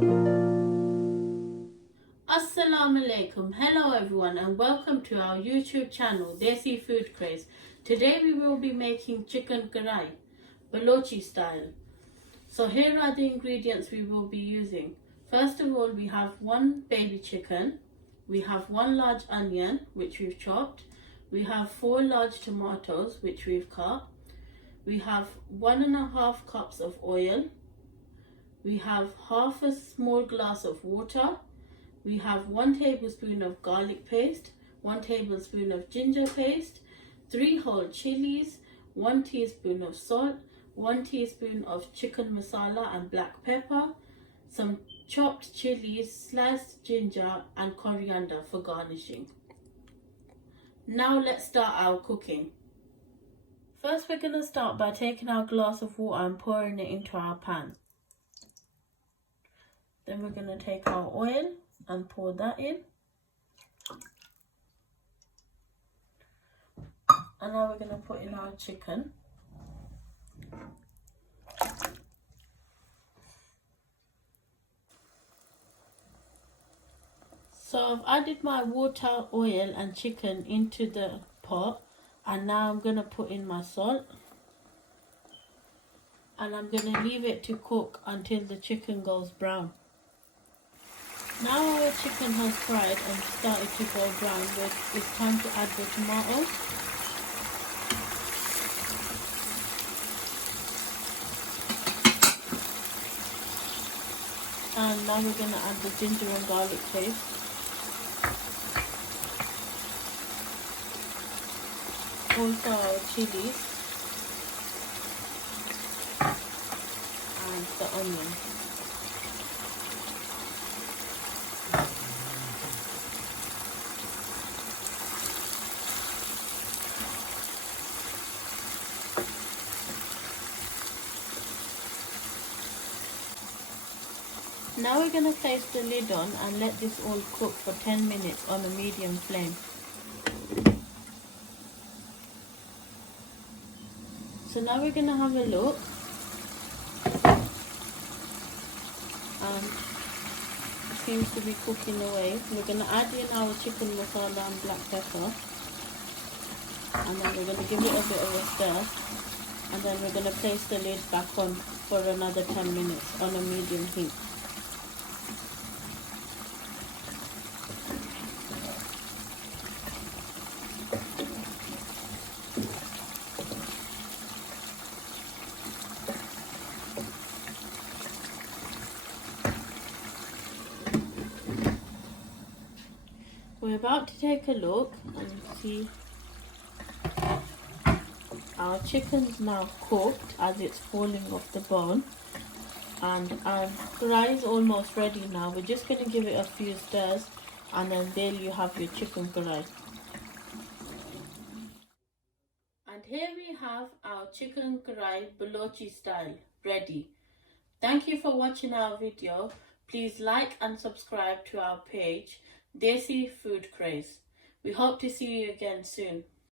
Assalamu alaikum. Hello everyone and welcome to our YouTube channel Desi Food Craze. Today we will be making chicken karahi, Balochi style. So here are the ingredients we will be using. First of all, we have one baby chicken. We have one large onion which we've chopped. We have 4 large tomatoes which we've cut. We have 1.5 cups of oil. We have half a small glass of water. We have 1 tablespoon of garlic paste, 1 tablespoon of ginger paste, 3 whole chilies, 1 teaspoon of salt, 1 teaspoon of chicken masala and black pepper, some chopped chilies, sliced ginger and coriander for garnishing. Now let's start our cooking. First we're going to start by taking our glass of water and pouring it into our pan. Then we're going to take our oil and pour that in. And now we're going to put in our chicken. So I've added my water, oil and chicken into the pot, and now I'm going to put in my salt. And I'm going to leave it to cook until the chicken goes brown. Now our chicken has fried and started to go brown, it's time to add the tomatoes. And now we're going to add the ginger and garlic paste. Also our chilies and the onion. Now we're going to place the lid on and let this all cook for 10 minutes on a medium flame. So now we're going to have a look, and it seems to be cooking away. We're going to add in our chicken masala and black pepper, and then we're going to give it a bit of a stir, and then we're going to place the lid back on for another 10 minutes on a medium heat. We're about to take a look and see our chicken's now cooked as it's falling off the bone, and our karahi is almost ready now. We're just going to give it a few stirs and then there you have your chicken karahi. And here we have our chicken karahi Balochi style ready. Thank you for watching our video. Please like and subscribe to our page Desi Food Craze. We hope to see you again soon.